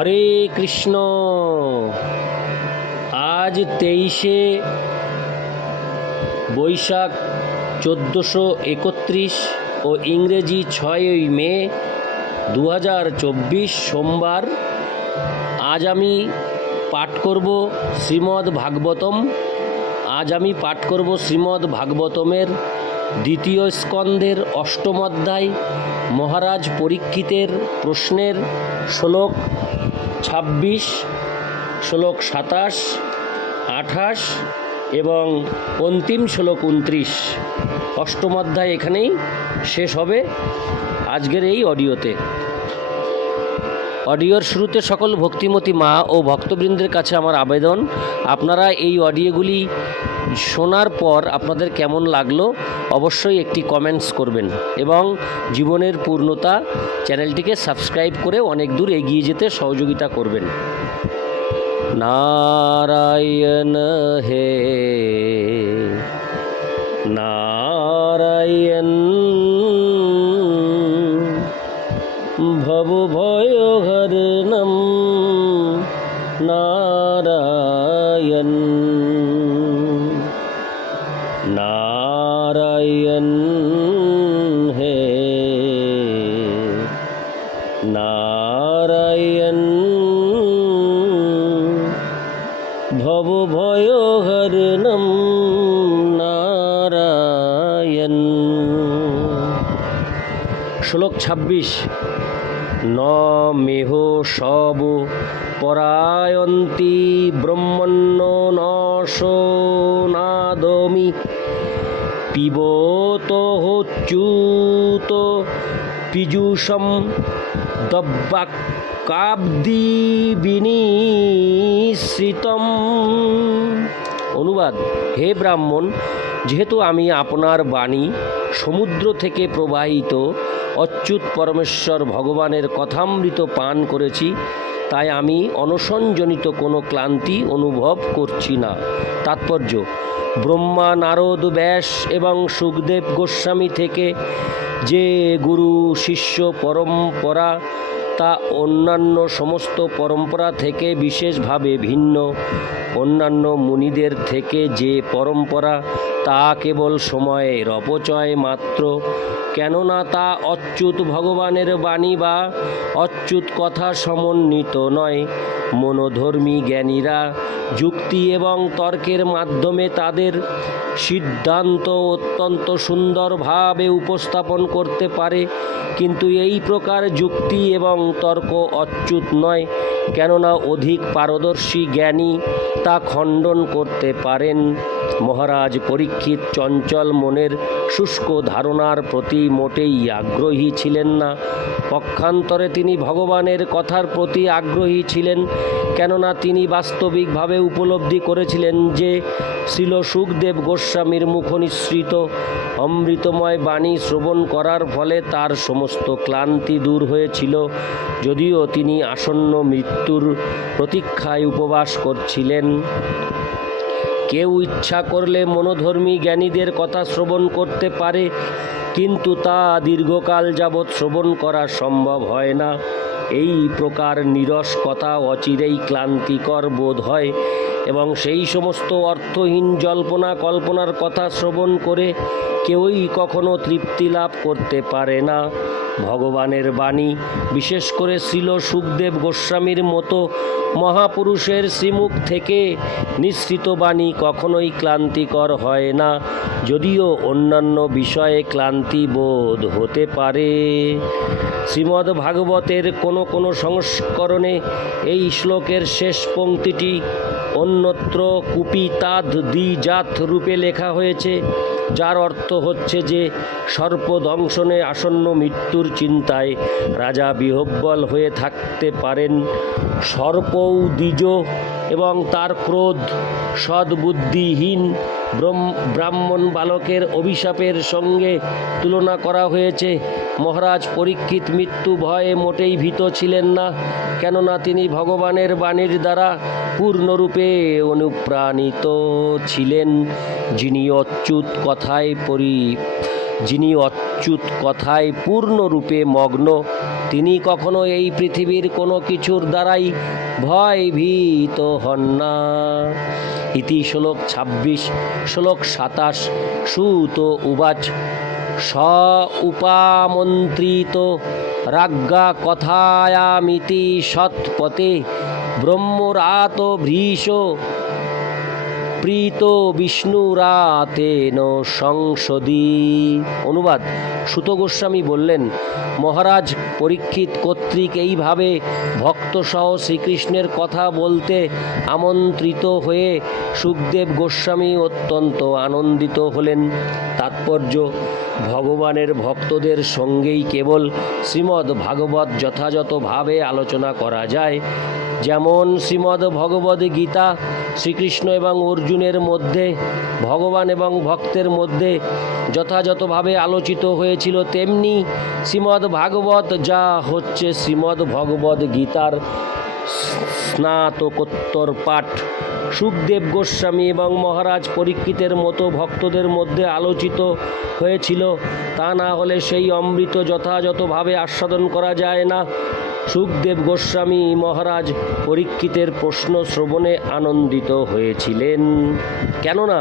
হরে কৃষ্ণ। আজ তেইশে বৈশাখ চোদ্দোশো একত্রিশ ও ইংরেজি ছয়ই মে দু হাজার চব্বিশ সোমবার। আজ আমি পাঠ করব শ্রীমদ্ ভাগবতম। আজ আমি পাঠ করব শ্রীমদ্ ভাগবতমের দ্বিতীয় স্কন্ধের অষ্টম অধ্যায়। মহারাজ পরীক্ষিতের প্রশ্নের শ্লোক ছাব্বিশ, শ্লোক সাতাশ, আঠাশ এবং অন্তিম শ্লোক উনত্রিশ। অষ্টম অধ্যায় এখানেই শেষ হবে। আজকের এই অডিওতে। অডিওর শুরুতে সকল ভক্তিমতী মা ও ভক্তবৃন্দের কাছে আমার আবেদন। আপনারা এই অডিওগুলি শোনার পর আপনাদের কেমন লাগল অবশ্যই একটি কমেন্টস করবেন এবং জীবনের পূর্ণতা চ্যানেলটিকে সাবস্ক্রাইব করে অনেক দূর এগিয়ে যেতে সহযোগিতা করবেন। নারায়ণ হে, নারায়ণ ভবভয়হরণম নারায়ণ নারায়ণ হে নারায়ণ ভবভয়হরণম নারায়ণ শ্লোক ছাব্বিশ ন মেহ সব পরায়ন্তি ব্রহ্মণ্য ন সোনাদমি পিবত হচ্যুত পীযুষম দব্বাকাব্দি বিনিশ্রিতম। অনুবাদ, হে ব্রাহ্মণ, যেহেতু আমি আপনার বাণী সমুদ্র থেকে প্রবাহিত অচ্যুত পরমেশ্বর ভগবানের কথামৃত পান করেছি, তাই আমি অনশনজনিত কোনো ক্লান্তি অনুভব করছি না। তাৎপর্য, ব্রহ্মা নারদ ব্যাস এবং সুখদেব গোস্বামী থেকে যে গুরু, শিষ্য, পরম্পরা, তা অন্যান্য সমস্ত পরম্পরা থেকে বিশেষভাবে ভিন্ন। অন্যান্য মুনিদের থেকে যে পরম্পরা তা কেবল সময়ের অপচয় মাত্র। কেননা তা অচ্যুত ভগবানের বাণী বা অচ্যুত কথা সমন্বিত নয়। মনোধর্মী জ্ঞানীরা যুক্তি এবং তর্কের মাধ্যমে তাদের সিদ্ধান্ত অত্যন্ত সুন্দরভাবে উপস্থাপন করতে পারে। কিন্তু এই প্রকার যুক্তি এবং তর্ক অচ্যুত নয়। কেননা অধিক পারদর্শী জ্ঞানী তা খণ্ডন করতে পারেন। মহারাজ পরীক্ষিত চঞ্চল মনের শুষ্ক ধারণার প্রতি মোটেই আগ্রহী ছিলেন না। পক্ষান্তরে তিনি ভগবানের কথার প্রতি আগ্রহী ছিলেন, কেননা তিনি বাস্তবিকভাবে উপলব্ধি করেছিলেন যে শিল সুখদেব গোস্বামীর মুখনিসৃত অমৃতময় বাণী শ্রবণ করার ফলে তার সমস্ত ক্লান্তি দূর হয়েছিল, যদিও তিনি আসন্ন মৃত্যুর প্রতীক্ষায় উপবাস করছিলেন। কেউ ইচ্ছা করলে মনোধর্মী জ্ঞানীদের কথা শ্রবণ করতে পারে, কিন্তু তা দীর্ঘকাল যাবৎ শ্রবণ করা সম্ভব হয় না। এই প্রকার নিরস কথা অচিরেই ক্লান্তিকর বোধ হয়। এবং সেই সমস্ত অর্থহীন জল্পনা কল্পনার কথা শ্রবণ করে কেউই কখনো তৃপ্তি লাভ করতে পারে না। ভগবানের বাণী, বিশেষ করে শ্রীল সুখদেব গোস্বামীর মতো মহাপুরুষের শ্রীমুখ থেকে নিঃসৃত বাণী কখনোই ক্লান্তিকর হয় না, যদিও অন্যান্য বিষয়ে ক্লান্তি বোধ হতে পারে। শ্রীমদ্ ভাগবতের কোনো কোনো সংস্করণে এই শ্লোকের শেষ পংক্তিটি অন্যত্র কুপিতাদ দ্বিজাত রূপে লেখা হয়েছে, যার অর্থ হচ্ছে যে সর্পদংশনে আসন্ন মৃত্যুর চিন্তায় রাজা বিহব্বল হয়ে থাকতে পারেন সর্পৌ দ্বিজ এবং তার ক্রোধ সদ্বুদ্ধিহীন ব্রাহ্মণ বালকের অভিশাপের সঙ্গে তুলনা করা হয়েছে। মহারাজ পরীক্ষিত মৃত্যু ভয়ে মোটেই ভীত ছিলেন না, কেননা তিনি ভগবানের বাণীর দ্বারা পূর্ণরূপে অনুপ্রাণিত ছিলেন। যিনি অচ্যুত কথায় পরি, যিনি অচ্যুত কথায় পূর্ণরূপে মগ্ন তিনি কখনো এই পৃথিবীর কোনো কিছুর দ্বারাই ভয় ভীত হন না। ইতি শ্লোক ছাব্বিশ, শ্লোক সাতাশ, সুত উবাচ, স উপামন্ত্রিত রাজ্ঞা কথায়ামিতি সৎপথে ব্রহ্মরাত ভৃশ প্রীত বিষ্ণুরাতেন সংসদি। অনুবাদ, সুত গোস্বামী বললেন, মহারাজ, পরীক্ষিত কর্তৃক এইভাবে ভক্তসহ শ্রীকৃষ্ণের কথা বলতে আমন্ত্রিত হয়ে সুখদেব গোস্বামী অত্যন্ত আনন্দিত হলেন। তাৎপর্য, ভগবানের ভক্তদের সঙ্গেই কেবল শ্রীমদ্ ভাগবত যথাযথভাবে আলোচনা করা যায়। যেমন শ্রীমদ্ ভগবদ গীতা শ্রীকৃষ্ণ এবং অর্জুনের মধ্যে, ভগবান এবং ভক্তের মধ্যে যথাযথভাবে আলোচিত হয়েছিল তেমনি শ্রীমদ্ ভাগবত যা হচ্ছে শ্রীমদ্ ভগবত গীতার স্নাতকোত্তর পাঠ। সুখদেব গোস্বামী এবং মহারাজ পরীক্ষিতের মতো ভক্তদের মধ্যে আলোচিত হয়েছিল। তা না হলে সেই অমৃত যথাযথভাবে আস্বাদন করা যায় না। সুখদেব গোস্বামী মহারাজ পরীক্ষিতের প্রশ্ন শ্রবণে আনন্দিত হয়েছিলেন। কেননা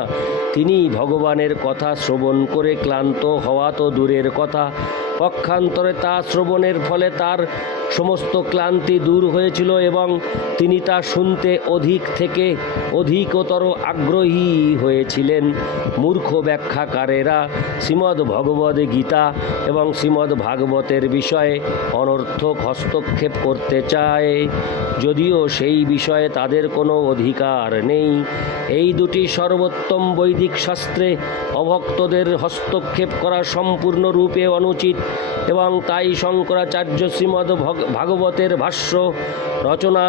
তিনি ভগবানের কথা শ্রবণ করে ক্লান্ত হওয়া তো দূরের কথা। পক্ষান্তরে তা শ্রবণের ফলে তার সমস্ত ক্লান্তি দূর হয়েছিল এবং তিনি তা শুনতে অধিক থেকে অধিকতর আগ্রহী হয়েছিলেন। মূর্খ ব্যাখ্যাকারেরা শ্রীমদ্ ভগবদ গীতা এবং শ্রীমদ্ ভাগবতের বিষয়ে অনর্থক হস্তক্ষেপ করতে চায়। যদিও সেই বিষয়ে তাদের কোনো অধিকার নেই। এই দুটি সর্বোত্তম বৈদিক শাস্ত্রে অভক্তদের হস্তক্ষেপ করা সম্পূর্ণরূপে অনুচিত। এবং তাই শঙ্করাচার্য শ্রীমদ ভাগবতের ভাষ্য রচনা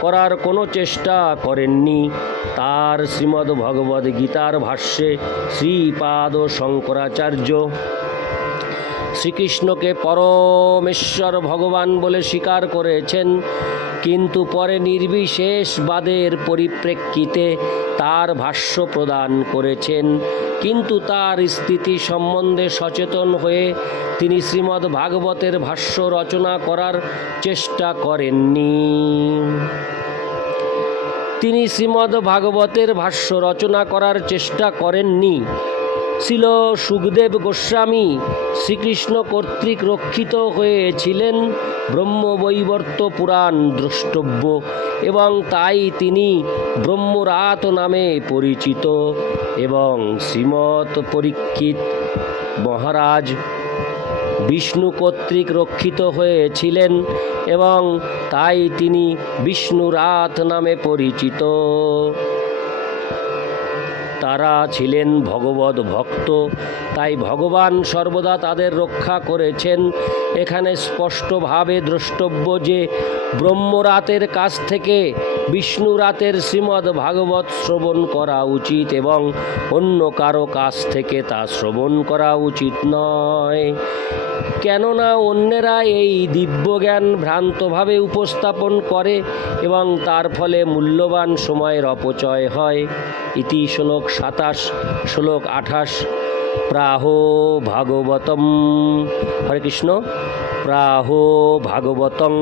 করার কোনো চেষ্টা করেননি। তার শ্রীমদ ভগবদ গীতার ভাষ্যে শ্রীপাদ শঙ্করাচার্য, শ্রীকৃষ্ণকে পরমেশ্বর ভগবান বলে স্বীকার করেছেন। কিন্তু পরে নির্বিশেষবাদের পরিপ্রেক্ষিতে তার ভাষ্য প্রদান করেছেন। কিন্তু তার স্থিতি সম্বন্ধে সচেতন হয়ে তিনি শ্রীমদ্ ভাগবতের ভাষ্য রচনা করার চেষ্টা করেননি। তিনি শ্রীমদ্ ভাগবতের ভাষ্য রচনা করার চেষ্টা করেননি। ছিল সুখদেব গোস্বামী। শ্রীকৃষ্ণ কর্তৃক রক্ষিত হয়েছিলেন ব্রহ্মবৈবর্ত পুরাণ দ্রষ্টব্য এবং তাই তিনি ব্রহ্মরাত নামে পরিচিত এবং শ্রীমৎ পরীক্ষিত মহারাজ বিষ্ণু কর্তৃক রক্ষিত হয়েছিলেন এবং তাই তিনি বিষ্ণুরাত নামে পরিচিত। তারা ছিলেন ভগবত ভক্ত। তাই ভগবান সর্বদা তাদের রক্ষা করেছেন। এখানে স্পষ্টভাবে দ্রষ্টব্য যে, ব্রহ্মরাতের কাছ থেকে বিষ্ণুরাতের শ্রীমদ্ ভাগবত শ্রবণ করা উচিত এবং অন্য কারও কাছ থেকে তা শ্রবণ করা উচিত নয়। কেননা অন্যেরা এই দিব্যজ্ঞান ভ্রান্তভাবে উপস্থাপন করে এবং তার ফলে মূল্যবান সময়ের অপচয় হয়। ইতি শ্লোক সাতাশ, শ্লোক আঠাশ। প্রাহ ভাগবতম। হরে কৃষ্ণ। প্রাহ ভাগবতং।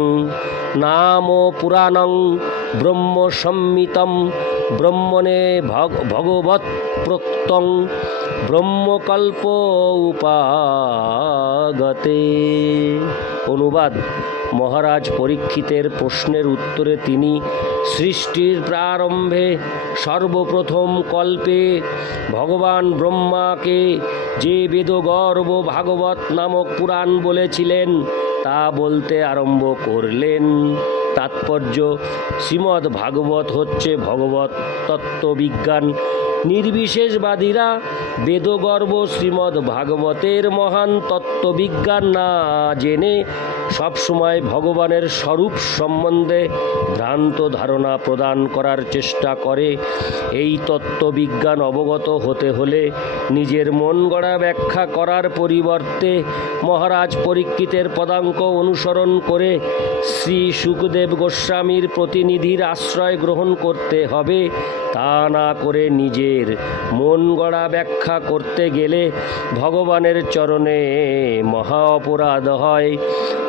নাম পুরাণং ব্রহ্ম সম্মিতম ব্রহ্মণে ভগ ভগবত প্রক্তং ব্রহ্মকল্প উপাগতে। অনুবাদ, মহারাজ পরীক্ষিতের প্রশ্নের উত্তরে তিনি সৃষ্টির প্রারম্ভে সর্বপ্রথম কল্পে ভগবান ব্রহ্মাকে যে বেদগর্ভ ভাগবত নামক পুরাণ বলেছিলেন তা বলতে আরম্ভ করলেন। তাৎপর্য শ্রীমদ্ ভাগবত হচ্ছে ভগবত তত্ত্ববিজ্ঞান নির্বিশেষবাদীরা বেদগর্ব শ্রীমদ্ ভাগবতের মহান তত্ত্ববিজ্ঞান না জেনে সবসময় ভগবানের স্বরূপ সম্বন্ধে ভ্রান্ত ধারণা প্রদান করার চেষ্টা করে। এই তত্ত্ববিজ্ঞান অবগত হতে হলে নিজের মন গড়া ব্যাখ্যা করার পরিবর্তে মহারাজ পরীক্ষিতের পদাঙ্ক অনুসরণ করে শ্রী সুখদেব গোস্বামীর প্রতিনিধির আশ্রয় গ্রহণ করতে হবে। তা না করে নিজের মন গড়া ব্যাখ্যা করতে গেলে ভগবানের চরণে মহা অপরাধ হয়।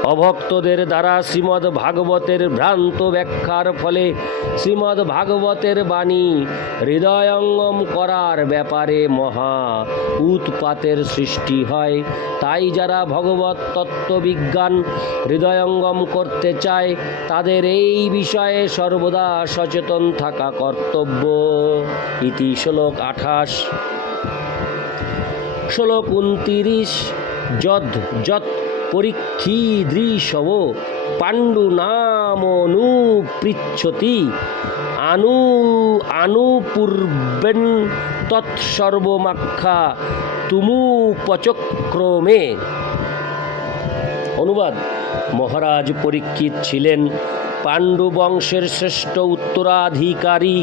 অভক্তদের দ্বারা শ্রীমদ্ ভাগবতের ভ্রান্ত ব্যাখ্যার ফলে শ্রীমদ্ ভাগবতের বাণী হৃদয়ঙ্গম করার ব্যাপারে মহা উৎপাতের সৃষ্টি হয়। তাই যারা ভগবত তত্ত্ববিজ্ঞান হৃদয়ঙ্গম করতে চায়, তাদের এই বিষয়ে সর্বদা সচেতন থাকা কর্তব্য। ইতি শ্লোক আঠাশ। শ্লোক উনতিরিশ। যদ যত পরীক্ষীদৃশব পাণ্ডু নাম অনুপৃচ্ছতি আনু, আনুপূর্বেন তৎসর্বমাখ্যা তুমুপচক্রমে। অনুবাদ, মহারাজ পরীক্ষিত ছিলেন পাণ্ডু বংশের শ্রেষ্ঠ উত্তরাধিকারী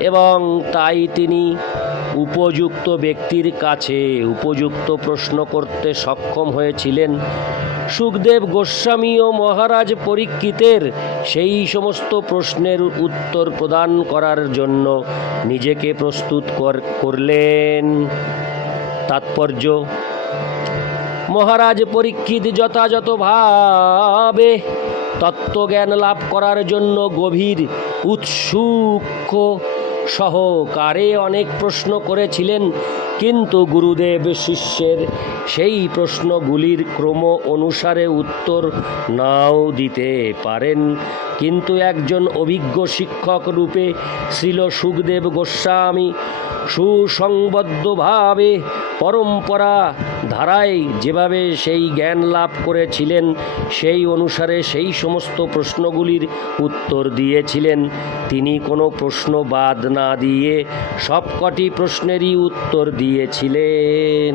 এবং তাই তিনি উপযুক্ত ব্যক্তির কাছে উপযুক্ত প্রশ্ন করতে সক্ষম হয়েছিলেন সুখদেব গোস্বামী ও মহারাজ পরীক্ষিতের সেই সমস্ত প্রশ্নের উত্তর প্রদান করার জন্য নিজেকে প্রস্তুত কর- করলেন। তাৎপর্য, মহারাজ পরীক্ষিত যথাযথভাবে তত্ত্বজ্ঞান লাভ করার জন্য গভীর উৎসুক সহকারে অনেক প্রশ্ন করেছিলেন, কিন্তু গুরুদেব শিষ্যের সেই প্রশ্নগুলির ক্রম অনুসারে উত্তর নাও দিতে পারেন। কিন্তু একজন অভিজ্ঞ শিক্ষক রূপে শ্রীল সুখদেব গোস্বামী সুসংবদ্ধভাবে পরম্পরা ধারায় যেভাবে সেই জ্ঞান লাভ করেছিলেন, সেই অনুসারে সেই সমস্ত প্রশ্নগুলির উত্তর দিয়েছিলেন। তিনি কোনো প্রশ্ন বাদ না দিয়ে সবকটি প্রশ্নেরই উত্তর দিয়েছিলেন।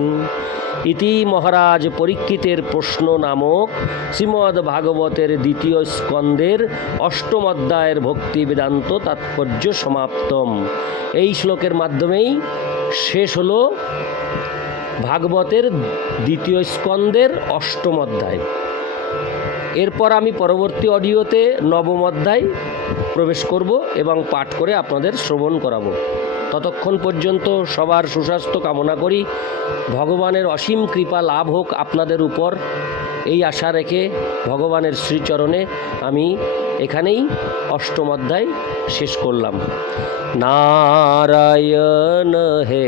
ইতি মহারাজ পরীক্ষিতের প্রশ্ন নামক শ্রীমদ্ ভাগবতের দ্বিতীয় স্কন্দের অষ্টম অধ্যায়ের ভক্তি বেদান্ত তাৎপর্য সমাপ্তম। এই শ্লোকের মাধ্যমেই শেষ হলো ভাগবতের দ্বিতীয় স্কন্দের অষ্টম অধ্যায়। এরপর আমি পরবর্তী অডিওতে নবম অধ্যায় প্রবেশ করব এবং পাঠ করে আপনাদের শ্রবণ করাবো। ততক্ষণ পর্যন্ত সবার সুস্বাস্থ্য কামনা করি। ভগবানের অসীম কৃপা লাভ হোক আপনাদের উপর। এই আশা রেখে ভগবানের শ্রীচরণে আমি এখানেই অষ্টম অধ্যায় শেষ করলাম। নারায়ণ হে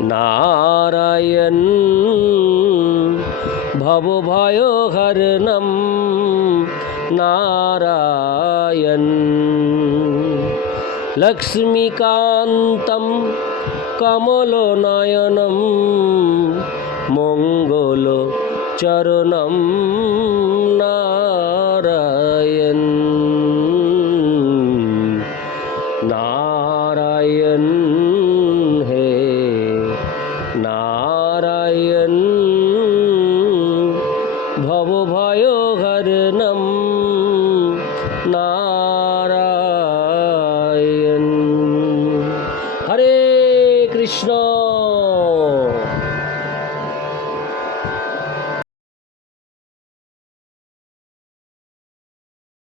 नारायन् भवभयोहरणं नारायण लक्ष्मीकान्तं कमलोनयनं मङ्गलचरणं ना